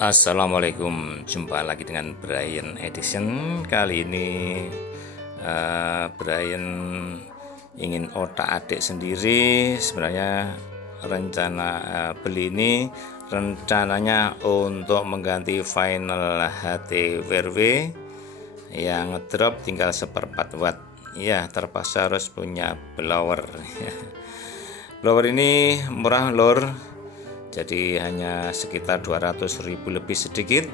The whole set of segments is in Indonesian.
Assalamualaikum, jumpa lagi dengan Brian Edition. Kali ini Brian ingin otak-atik sendiri. Sebenarnya rencana beli ini rencananya untuk mengganti final HT WRW yang ngedrop tinggal 1/4 watt. Ya, terpaksa harus punya blower. Blower ini murah lor, jadi hanya sekitar 200.000 lebih sedikit.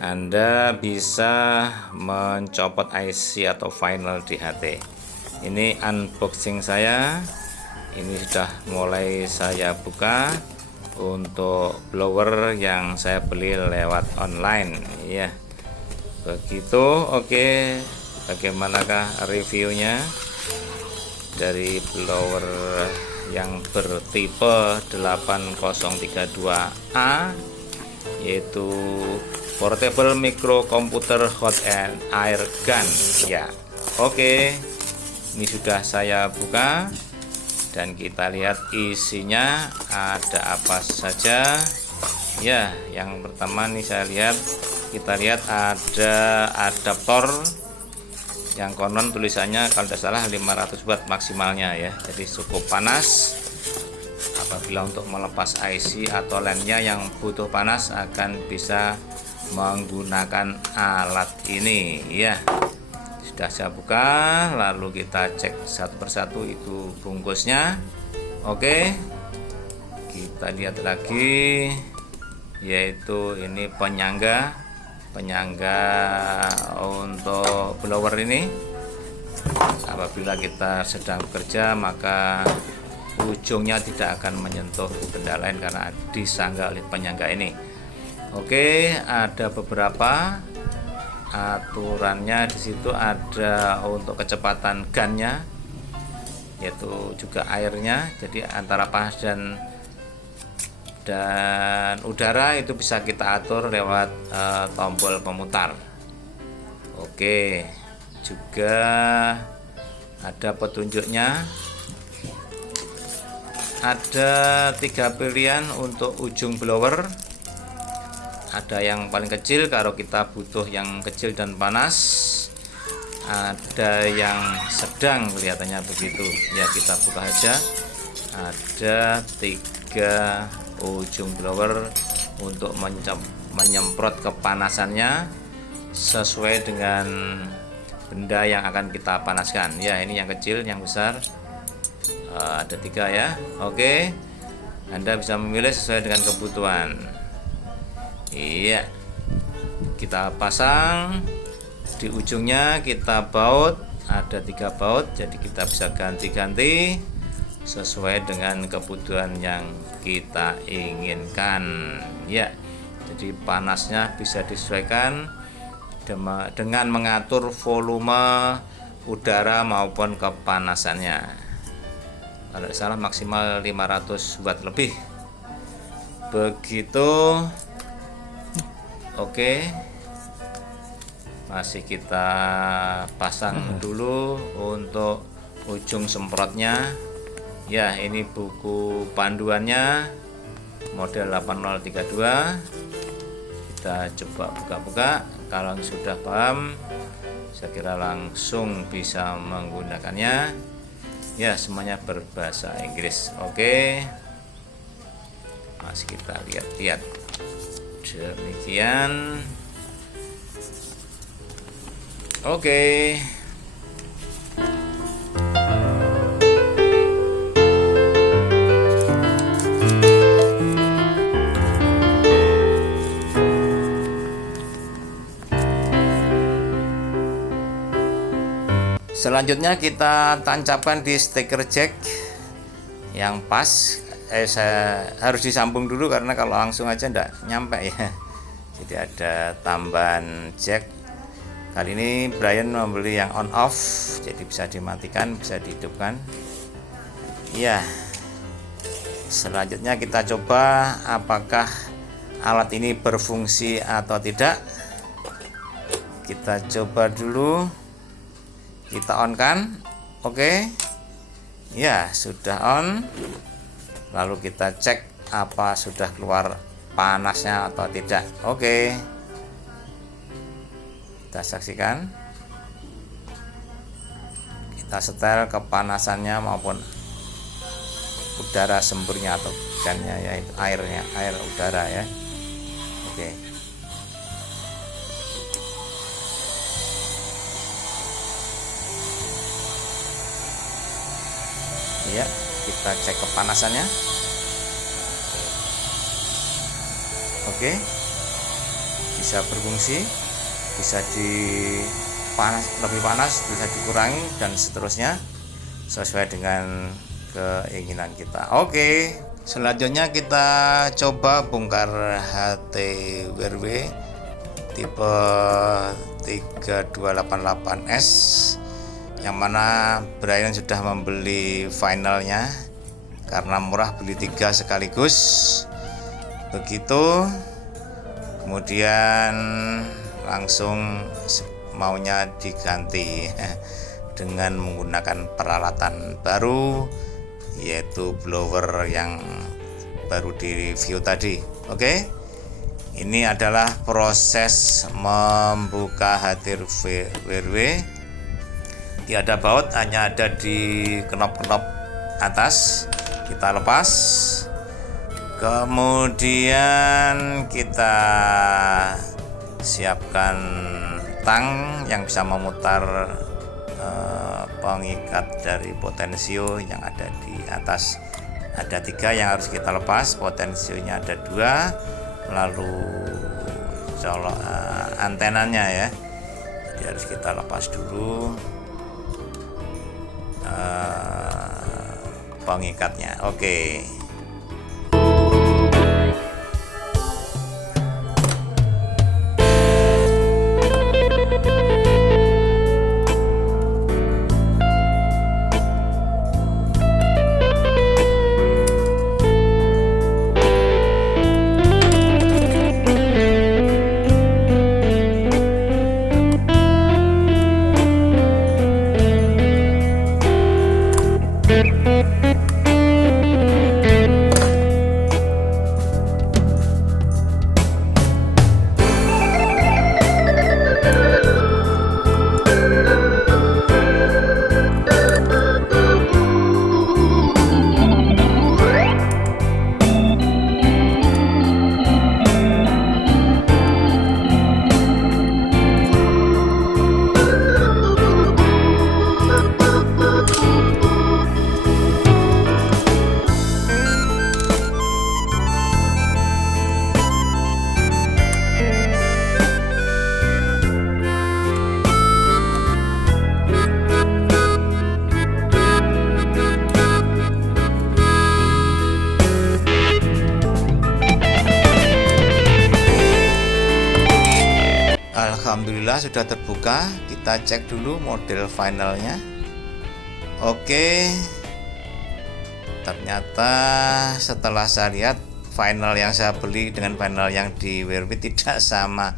Anda bisa mencopot IC atau final di HT. Ini unboxing saya, ini sudah mulai saya buka untuk blower yang saya beli lewat online ya. Begitu. Oke, bagaimanakah reviewnya dari blower yang bertipe 8032A, yaitu portable microcomputer hot and air gun ya. Oke, ini sudah saya buka dan kita lihat isinya ada apa saja ya. Yang pertama nih kita lihat ada adaptor yang konon tulisannya kalau tidak salah 500 watt maksimalnya ya, jadi cukup panas. Apabila untuk melepas IC atau LAN-nya yang butuh panas akan bisa menggunakan alat ini ya. Sudah saya buka, lalu kita cek satu persatu itu bungkusnya. Oke, kita lihat lagi, yaitu ini penyangga untuk blower ini. Apabila kita sedang bekerja maka ujungnya tidak akan menyentuh benda lain karena disangga oleh penyangga ini. Oke, ada beberapa aturannya di situ. Ada untuk kecepatan gunnya, yaitu juga airnya, jadi antara panas dan udara itu bisa kita atur lewat tombol pemutar. Oke, juga ada petunjuknya. Ada 3 pilihan untuk ujung blower. Ada yang paling kecil kalau kita butuh yang kecil dan panas. Ada yang sedang, kelihatannya begitu ya, kita buka aja. Ada 3 ujung blower untuk menyemprot kepanasannya sesuai dengan benda yang akan kita panaskan ya. Ini yang kecil, yang besar, ada 3 ya. Oke, Anda bisa memilih sesuai dengan kebutuhan. Iya, kita pasang di ujungnya, kita baut, ada 3 baut, jadi kita bisa ganti-ganti sesuai dengan kebutuhan yang kita inginkan ya. Jadi panasnya bisa disesuaikan dengan mengatur volume udara maupun kepanasannya. Kalau salah maksimal 500 watt lebih begitu. Oke, masih kita pasang dulu untuk ujung semprotnya ya. Ini buku panduannya model 8032. Kita coba buka-buka. Kalau sudah paham, saya kira langsung bisa menggunakannya ya. Semuanya berbahasa Inggris. Oke, masih kita lihat-lihat. Demikian. Oke. Selanjutnya kita tancapkan di steker jack yang pas. Saya harus disambung dulu karena kalau langsung aja enggak nyampe ya. Jadi ada tambahan jack. Kali ini Brian membeli yang on off, jadi bisa dimatikan, bisa dihidupkan ya. Selanjutnya kita coba apakah alat ini berfungsi atau tidak. Kita coba dulu, kita on kan. Oke ya, sudah on. Lalu kita cek apa sudah keluar panasnya atau tidak. Oke, kita saksikan, kita setel kepanasannya maupun udara semburnya atau ikannya, yaitu air udara ya. Oke, ya, kita cek kepanasannya. Oke, bisa berfungsi, bisa lebih panas, bisa dikurangi dan seterusnya sesuai dengan keinginan kita. Oke, selanjutnya kita coba bongkar HT WRW tipe 3288S, yang mana Brian sudah membeli finalnya karena murah, beli 3 sekaligus begitu. Kemudian langsung maunya diganti dengan menggunakan peralatan baru, yaitu blower yang baru di review tadi. Oke, ini adalah proses membuka HT WRW. Tiada baut, hanya ada di knop-knop atas. Kita lepas, kemudian kita siapkan tang yang bisa memutar pengikat dari potensio yang ada di atas. Ada 3 yang harus kita lepas, potensionya ada 2, lalu antenanya ya, jadi harus kita lepas dulu pengikatnya. Oke. Alhamdulillah sudah terbuka. Kita cek dulu model finalnya. Oke, ternyata setelah saya lihat final yang saya beli dengan final yang di WRW tidak sama.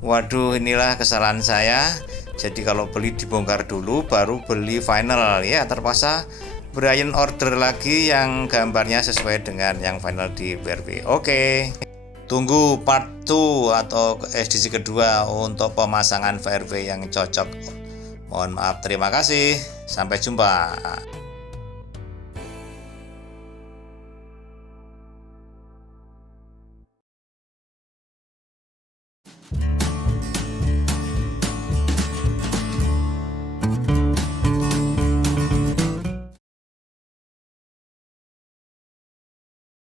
Waduh, inilah kesalahan saya. Jadi kalau beli dibongkar dulu baru beli final ya, terpaksa Brian order lagi yang gambarnya sesuai dengan yang final di WRW. Oke, tunggu part 2 atau edisi kedua untuk pemasangan VRW yang cocok. Mohon maaf, terima kasih, sampai jumpa.